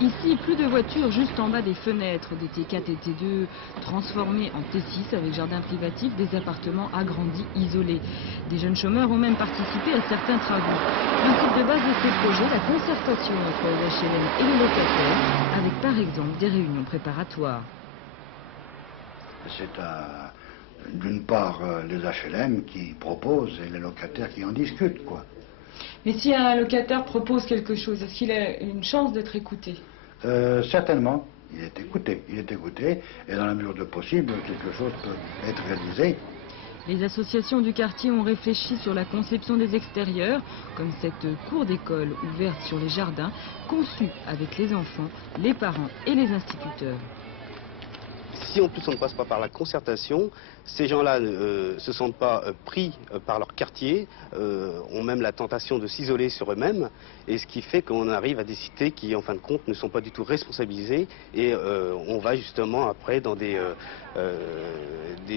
Ici, plus de voitures juste en bas des fenêtres, des T4 et T2 transformés en T6 avec jardin privatif, des appartements agrandis, isolés. Des jeunes chômeurs ont même participé à certains travaux. Le principe de base de ces projets, la concertation entre les HLM et les locataires, avec par exemple des réunions préparatoires. C'est d'une part les HLM qui proposent et les locataires qui en discutent, quoi. Mais si un locataire propose quelque chose, est-ce qu'il a une chance d'être écouté? Certainement, il est écouté, et dans la mesure du possible, quelque chose peut être réalisé. Les associations du quartier ont réfléchi sur la conception des extérieurs, comme cette cour d'école ouverte sur les jardins, conçue avec les enfants, les parents et les instituteurs. Si en plus on ne passe pas par la concertation, ces gens-là ne se sentent pas pris par leur quartier, ont même la tentation de s'isoler sur eux-mêmes, et ce qui fait qu'on arrive à des cités qui en fin de compte ne sont pas du tout responsabilisées, et on va justement après dans des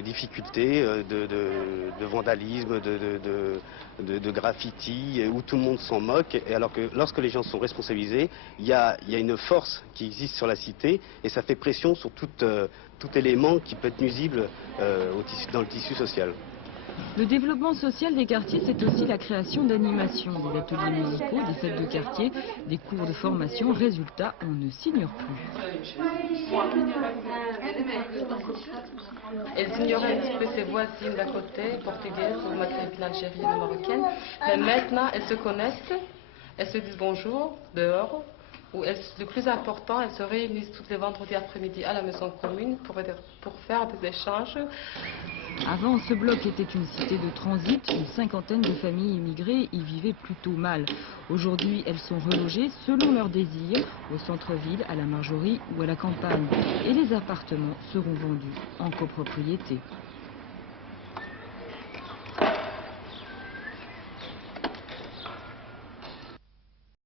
difficultés de vandalisme, de graffiti, où tout le monde s'en moque, et alors que lorsque les gens sont responsabilisés, il y a une force qui existe sur la cité, et ça fait pression sur tout élément qui peut être nuisible dans le tissu social. Le développement social des quartiers, c'est aussi la création d'animations, des ateliers musicaux, des fêtes de quartier, des cours de formation. Résultat, on ne s'ignore plus. Elles ignoraient un petit peu ses voisines d'à côté, portugaises ou maghrébines, algériennes ou marocaines. Mais maintenant, elles se connaissent, elles se disent bonjour dehors. Où le plus important, elles se réunissent tous les vendredis après-midi à la maison commune pour faire des échanges. Avant, ce bloc était une cité de transit. Une cinquantaine de familles immigrées y vivaient plutôt mal. Aujourd'hui, elles sont relogées selon leurs désirs, au centre-ville, à la Marjorie ou à la campagne. Et les appartements seront vendus en copropriété.